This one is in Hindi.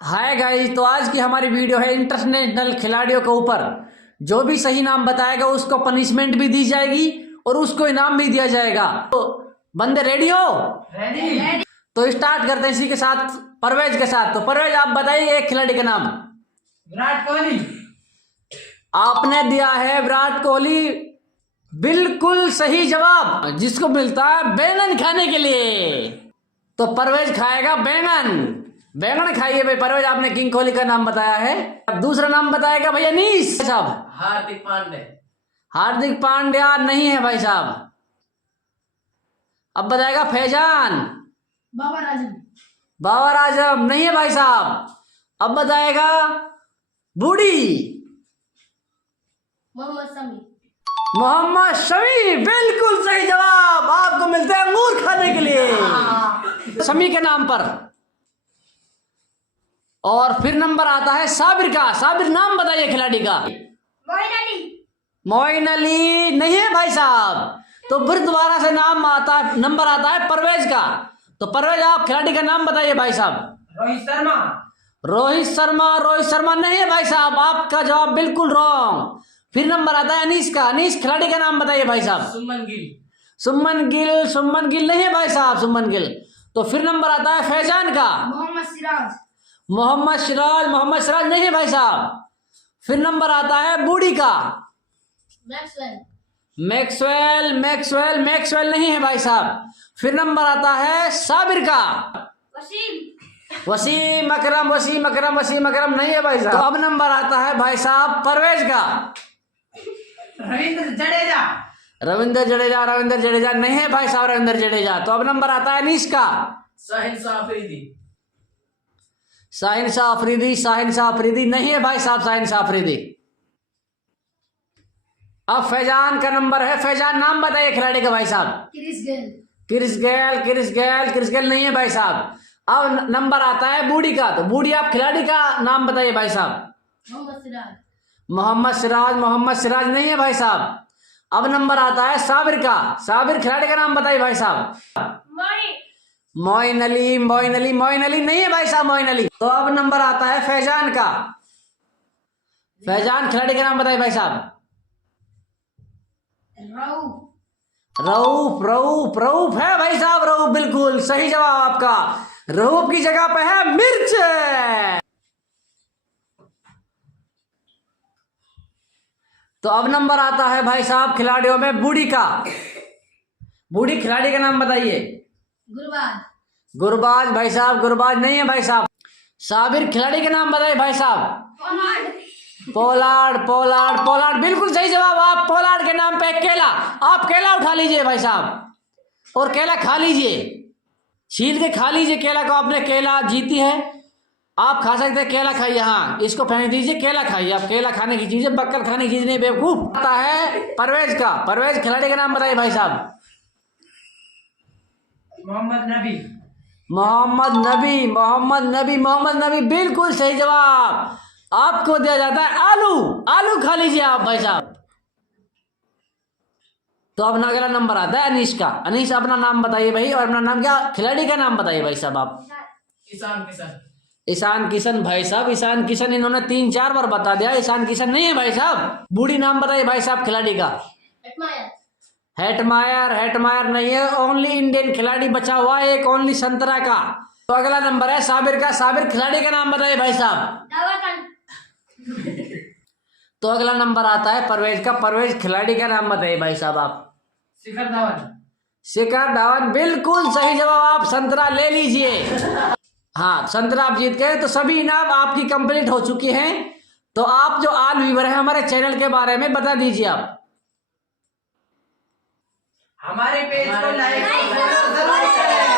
हाय गाइस, तो आज की हमारी वीडियो है इंटरनेशनल खिलाड़ियों के ऊपर। जो भी सही नाम बताएगा उसको पनिशमेंट भी दी जाएगी और उसको इनाम भी दिया जाएगा। तो बंदे रेडी हो? रेडी। तो स्टार्ट करते हैं इसी के साथ, परवेज के साथ। तो परवेज, आप बताइए एक खिलाड़ी का नाम। विराट कोहली। आपने दिया है विराट कोहली, बिल्कुल सही जवाब, जिसको मिलता है बैंगन खाने के लिए। तो परवेज खाएगा बैंगन। बैंगन खाइए भाई परवेज। आपने किंग कोहली का नाम बताया है। अब दूसरा नाम बताएगा भाई अनीस साहब। हार्दिक पांडे। हार्दिक पांड्या नहीं है भाई साहब। अब बताएगा फैजान। बाबर आजम। बाबर आजम नहीं है भाई साहब। अब बताएगा बूढ़ी। मोहम्मद शमी। मोहम्मद शमी, बिल्कुल सही जवाब। आपको मिलते हैं अंगूर खाने के लिए शमी के नाम पर। और फिर नंबर आता है साबिर का। साबिर नाम बताइए खिलाड़ी का। मोइन अली। मोइन अली नहीं है भाई साहब। तो फिर दोबारा से नाम आता है, नंबर आता है परवेज का। तो परवेज, आप खिलाड़ी का नाम बताइए भाई साहब। रोहित शर्मा। रोहित शर्मा। रोहित शर्मा नहीं है भाई साहब। आपका जवाब बिल्कुल रॉन्ग। फिर नंबर आता है अनीस का। अनीस खिलाड़ी का नाम बताइए भाई साहब। सुमन गिल। सुमन गिल। सुमन गिल नहीं है भाई साहब। सुमन गिल। तो फिर नंबर आता है फैजान का। मोहम्मद सिराज। मोहम्मद सिराज। मोहम्मद सिराज नहीं है भाई साहब। फिर नंबर आता है बूढ़ी का। मैक्सवेल। मैक्सवेल। मैक्सवेल। मैक्सवेल नहीं है भाई साहब। फिर नंबर आता है साबिर का। वसीम। वसीम अकरम। वसीम अकरम। वसीम अकरम नहीं है भाई साहब। तो अब नंबर आता है भाई साहब परवेज का। रविंद्र जडेजा। रविंद्र जडेजा। रविंद्र जडेजा नहीं है भाई साहब। रविंद्र जडेजा। तो अब नंबर आता है अनीस का। साहिल अफरीदी। साहिन शाह अफरीदी। साहिन शाह अफरीदी नहीं है भाई साहब। साहिन शाह अफरीदी। अब फैजान का नंबर है। फैजान नाम बताइए खिलाड़ी का भाई साहब। Chris Gayle. Chris Gayle. Chris Gayle. Chris Gayle नहीं है भाई साहब। अब नंबर आता है बूढ़ी का। तो बूढ़ी, आप खिलाड़ी का नाम बताइए भाई साहब। मोहम्मद सिराज। मोहम्मद सिराज। मोहम्मद सिराज नहीं है भाई साहब। अब नंबर आता है साबिर का। साबिर खिलाड़ी का नाम बताइए भाई साहब। मोइन अली। मोइन अली। मोइन अली नहीं है भाई साहब। मोइन अली। तो अब नंबर आता है फैजान का। फैजान खिलाड़ी का नाम बताइए भाई साहब। रऊफ। रऊफ। रऊफ है भाई साहब। रऊफ बिल्कुल सही जवाब आपका। रऊफ की जगह पे है मिर्च। तो अब नंबर आता है भाई साहब खिलाड़ियों में बूढ़ी का। बूढ़ी खिलाड़ी का नाम बताइए। गुरबाज। गुरबाज। भाई साहब गुरबाज नहीं है भाई साहब। साबिर खिलाड़ी का नाम बताइए भाई साहब। पोलार्ड। पोलार्ड। पोलार्ड बिल्कुल सही जवाब। आप पोलार्ड के नाम पे केला, आप केला उठा लीजिए भाई साहब और केला खा लीजिए। छील के खा लीजिए केला को। आपने केला जीती है, आप खा सकते हैं। केला खाइए। हाँ, इसको फेंक दीजिए। केला खाइए आप। केला खाने की चीज है, बक्कल खाने की चीज नहीं, बेवकूफ। आता है परवेज का। परवेज खिलाड़ी का नाम बताइए भाई साहब। मोहम्मद नबी। मोहम्मद नबी। मोहम्मद नबी। मोहम्मद नबी बिल्कुल सही जवाब। आपको दिया जाता है आलू। आलू खा लीजिए आप भाई साहब। तो अपना अगला नंबर आता है अनीश का। अनीश, अपना नाम बताइए भाई, और अपना नाम क्या, खिलाड़ी का नाम बताइए भाई साहब आप। ईशान किशन। ईशान किशन भाई साहब। ईशान किशन इन्होंने 3-4 बार बता दिया। ईशान किशन नहीं है भाई साहब। बूढ़ी नाम बताइए भाई साहब खिलाड़ी का। हेटमायर। हेटमायर नहीं है। ओनली इंडियन खिलाड़ी बचा हुआ है एक, ओनली संतरा का। तो अगला नंबर है साबिर का। साबिर खिलाड़ी का नाम बताइए भाई साहब। तो अगला नंबर आता है परवेज का। परवेज खिलाड़ी का नाम बताइए भाई साहब आप। शिखर धवन। शिखर धवन बिल्कुल सही जवाब। आप संतरा ले लीजिए। हाँ, संतरा आप जीत गए। तो सभी इनाम आपकी कंप्लीट हो चुकी हैं। तो आप जो आल व्यूवर है हमारे चैनल के बारे में बता दीजिए आप। हमारे पेज को लाइक और फॉलो जरूर करें।